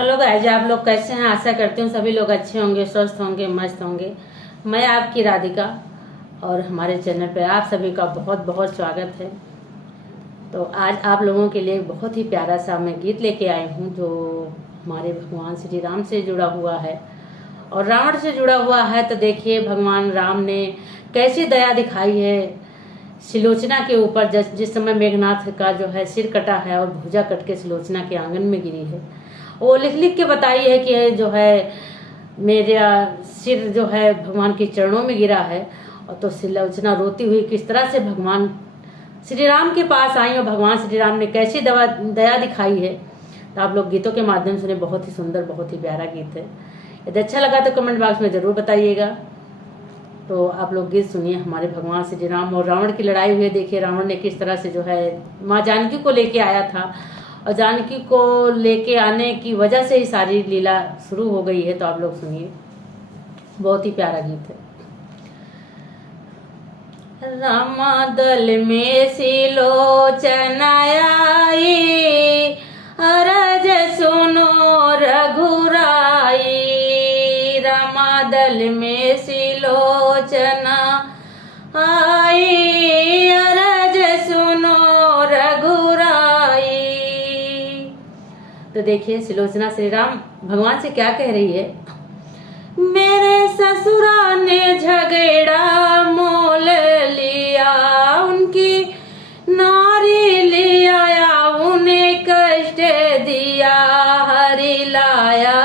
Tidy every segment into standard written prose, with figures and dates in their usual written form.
Hello guys, आप लोग कैसे हैं? आशा करती हूँ सभी लोग अच्छे होंगे, स्वस्थ होंगे, मस्त होंगे। मैं आपकी राधिका और हमारे चैनल पे आप सभी का बहुत बहुत स्वागत है। तो आज आप लोगों के लिए बहुत ही प्यारा सा मैं गीत लेके आई हूँ जो हमारे भगवान श्री राम से जुड़ा हुआ है और रावण से जुड़ा हुआ है। तो देखिए भगवान राम ने कैसी दया दिखाई है सिलोचना के ऊपर। जिस समय मेघनाथ का जो है सिर कटा है और भुजा कट के सिलोचना के आंगन में गिरी है, वो लिख लिख के बताई है कि जो है मेरा सिर जो है भगवान के चरणों में गिरा है। और तो सिलोचना रोती हुई किस तरह से भगवान श्री राम के पास आई और भगवान श्री राम ने कैसी दया दिखाई है। तो आप लोग गीतों के माध्यम से बहुत ही सुंदर, बहुत ही प्यारा गीत है। यदि अच्छा लगा तो कमेंट बॉक्स में जरूर बताइएगा। तो आप लोग गीत सुनिए हमारे भगवान श्री राम और रावण की लड़ाई हुई। देखिए रावण ने किस तरह से जो है माँ जानकी को लेके आया था और जानकी को लेके आने की वजह से ही सारी लीला शुरू हो गई है। तो आप लोग सुनिए, बहुत ही प्यारा गीत है। रामादल में सिलोचना आई, अरज सुनो रघुराई। रामादल में सिलोचना आई, अरज सुनो रघुराई। तो देखिए सिलोचना श्री राम भगवान से क्या कह रही है। मेरे ससुरा ने झगड़ा मोल लिया, उनकी नारी लिया, उन्हें कष्ट दिया। हरि लाया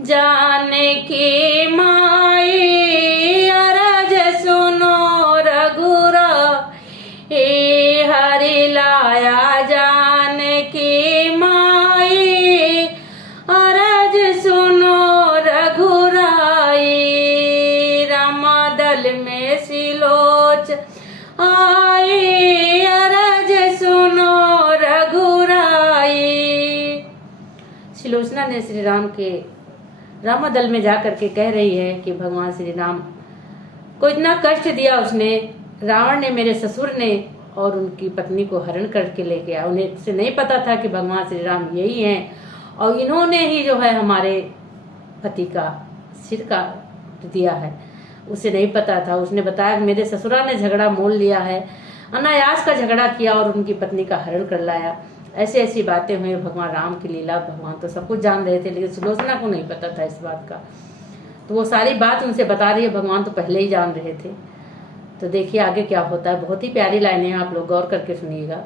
जानकी माई, अरज सुनो रघुराई। हरि लाया जानकी माई, अरज सुनो रघुराई। रामादल में सिलोच आई, अरज सुनो रघुराई। सिलोचना ने श्री राम के रामादल में जाकर के कह रही है कि भगवान श्री राम को इतना कष्ट दिया उसने, रावण ने, मेरे ससुर ने, और उनकी पत्नी को हरण करके ले गया। उन्हें से नहीं पता था कि भगवान श्री राम यही हैं और इन्होंने ही जो है हमारे पति का सिर काट दिया है। उसे नहीं पता था। उसने बताया मेरे ससुरा ने झगड़ा मोल लिया है, अनायास का झगड़ा किया और उनकी पत्नी का हरण कर लाया। ऐसी ऐसी बातें हुई। भगवान राम की लीला भगवान तो सब कुछ जान रहे थे, लेकिन सुलोचना को नहीं पता था इस बात का। तो वो सारी बात उनसे बता रही है। भगवान तो पहले ही जान रहे थे। तो देखिए आगे क्या होता है। बहुत ही प्यारी लाइनें हैं, आप लोग गौर करके सुनिएगा।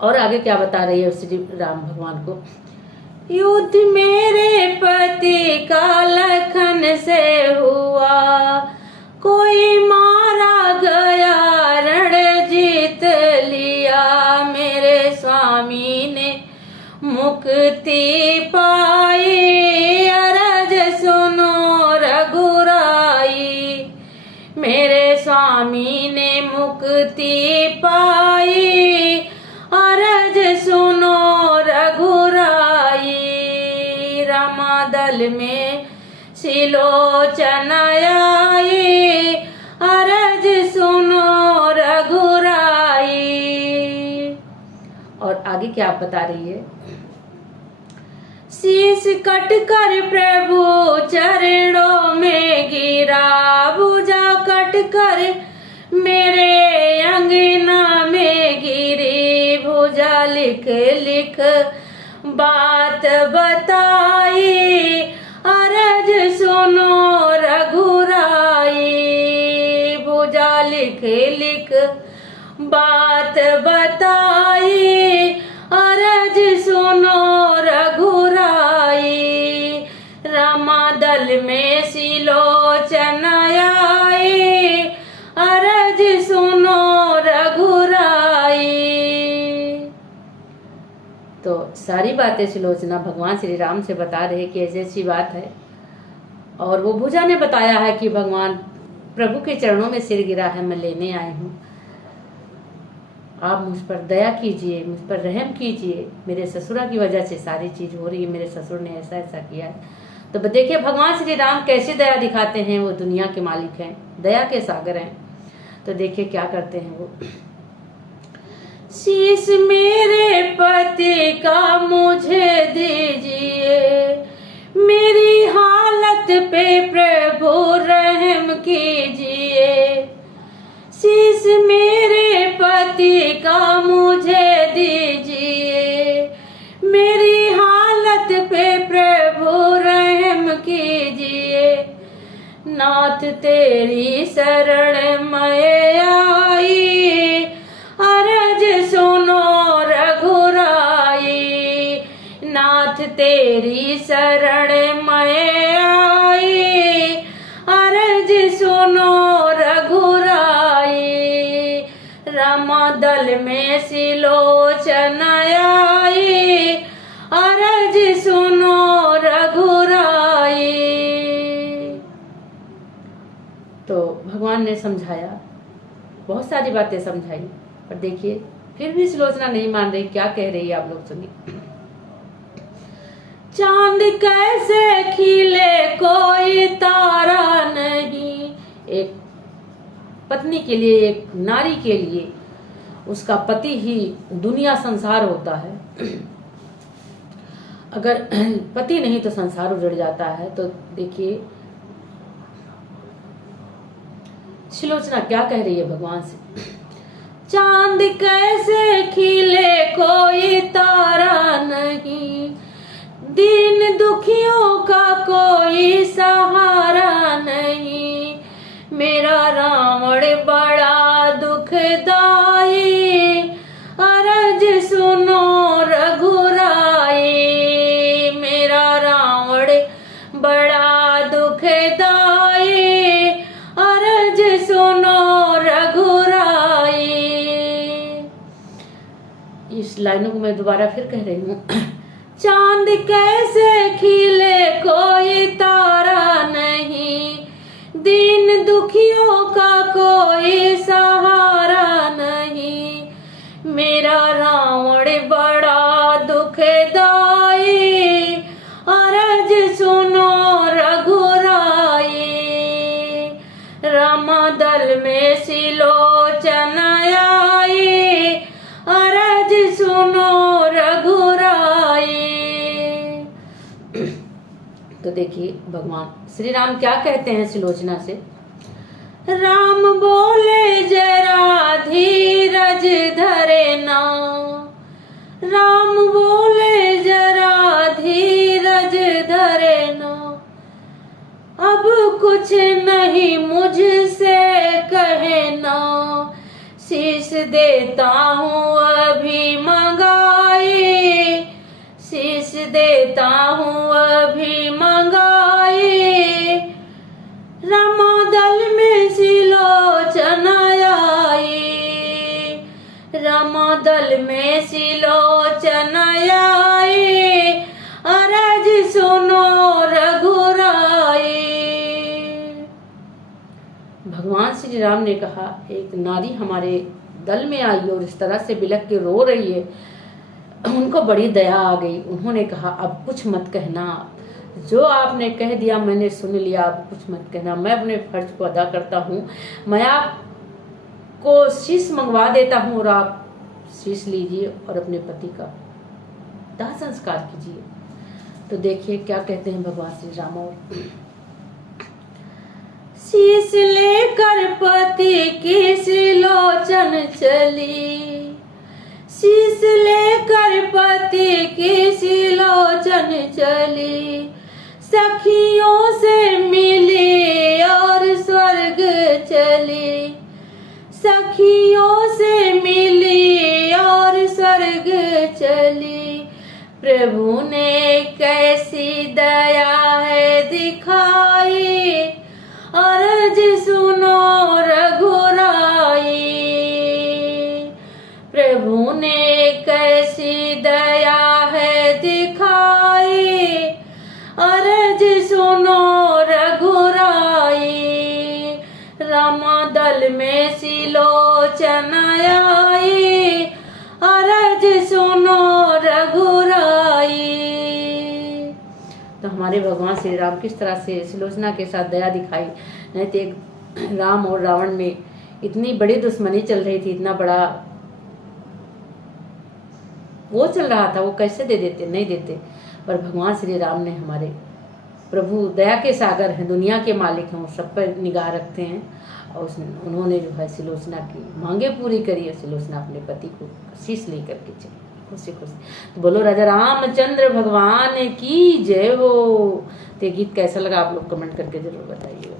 और आगे क्या बता रही है श्री राम भगवान को। युद्ध मेरे पति का लखन से हुआ, कोई मारा गया रण जीत लिया। मेरे स्वामी ने मुक्ति पाई, अरज सुनो रघुराई। मेरे स्वामी ने मुक्ति पाई, अरज सुनो रघुराई। रामादल में सिलोचना आई, अरज सुनो रघुराई। और आगे क्या आप बता रही है। शीश कट कर प्रभु चरणों में गिरा, भुजा कट कर मेरे अंगना में गिरी। भुजा लिख लिख बात बताई, अरज सुनो रघुराई। भुजा लिख लिख बात बताई, अरज सुनो रघुराई। रामादल में सिलोचना आई, अरज सुनो रघुराई। तो सारी बातें सिलोचना भगवान श्री राम से बता रहे कि ऐसी ऐसी बात है। और वो भुजा ने बताया है कि भगवान प्रभु के चरणों में सिर गिरा है, मैं लेने आई हूँ। आप मुझ पर दया कीजिए, मुझ पर रहम कीजिए। मेरे ससुरा की वजह से सारी चीज हो रही है, मेरे ससुर ने ऐसा ऐसा किया है। तो देखिए भगवान श्री राम कैसे दया दिखाते हैं। वो दुनिया के मालिक हैं, दया के सागर हैं। तो देखिए क्या करते हैं वो। शीश मेरे पति का मुझे हालत पे प्रभु रहम कीजिए, शीश मेरे पति का मुझे दीजिए। मेरी हालत पे प्रभु रहम कीजिए, नाथ तेरी शरण मैं आई, अरज सुनो रघुराई। नाथ तेरी शरण मैं आई, अरज सुनो रघुराई। रामदल में सिलोचन आई, अरज सुनो रघुराई। तो भगवान ने समझाया, बहुत सारी बातें समझाई, पर देखिए फिर भी सुलोचना नहीं मान रही। क्या कह रही है आप लोग सुनिए। चांद कैसे खिले कोई तारा नहीं। एक पत्नी के लिए, एक नारी के लिए उसका पति ही दुनिया संसार होता है। अगर पति नहीं तो संसार उजड़ जाता है। तो देखिए सुलोचना क्या कह रही है भगवान से। चांद कैसे खिले कोई तारा नहीं, दीन दुखियों का कोई सहारा नहीं। मेरा रावण बड़ा दुखदाई, अरज सुनो रघुराई। मेरा रावण बड़ा दुखदाई, अरज सुनो रघुराई। इस लाइनों को मैं दोबारा फिर कह रही हूँ। चांद कैसे खिले कोई तारा नहीं, दीन दुखियों का कोई सहारा नहीं। मेरा रावण बड़ा दुखदाई, अरज सुनो रघुराई। रामदल में सिलोचन आई, अरज सुनो रघुराई। तो देखिए भगवान श्री राम क्या कहते हैं सुलोचना से। राम बोले जरा धीरज धरे ना, राम बोले जरा धीरज धरे ना। अब कुछ नहीं मुझसे कहना, शीश देता हूँ अभी मंगाई, शीश देता हूँ अभी मंगाई। रामदल में सिलोचन आई, रामदल में सिलोचन आई, अरज सुनो रघुराई। भगवान श्री राम ने कहा, एक नारी हमारे दल में आई और इस तरह से बिलख के रो रही है, उनको बड़ी दया आ गई। उन्होंने कहा अब कुछ मत कहना, जो आपने कह दिया मैंने सुन लिया, अब कुछ मत कहना। मैं अपने फर्ज को अदा करता हूँ, मैं आपको शीश मंगवा देता हूँ और आप शीश लीजिए और अपने पति का दाह संस्कार कीजिए। तो देखिए क्या कहते हैं भगवान श्री राम। और शीश लेकर पति की सिलोचन चली, शीश लेकर पति की सिलोचन चली। सखियों से मिली और स्वर्ग चली, सखियों से मिली और स्वर्ग चली। प्रभु ने कैसी दया है दिखाई, अरज सुनो रघुराई। प्रभु ने कैसी दया है दिखाई, अरज सुनो रघुराई। रामदल में सिलोचन आई, अरज सुनो रघुराई। तो हमारे भगवान श्री राम किस तरह से सुलोचना के साथ दया दिखाई। नहीं तो एक राम और रावण में इतनी बड़ी दुश्मनी चल रही थी, इतना बड़ा वो चल रहा था, वो कैसे दे देते, नहीं देते। पर भगवान श्री राम ने हमारे प्रभु दया के सागर हैं, दुनिया के मालिक हैं, वो सब पर निगाह रखते हैं। और उन्होंने जो है सुलोचना की मांगे पूरी करी है। सुलोचना अपने पति को शीश लेकर के चली खुशी खुशी। तो बोलो राजा रामचंद्र भगवान की जय हो। तो ये गीत कैसा लगा आप लोग कमेंट करके जरूर बताइए।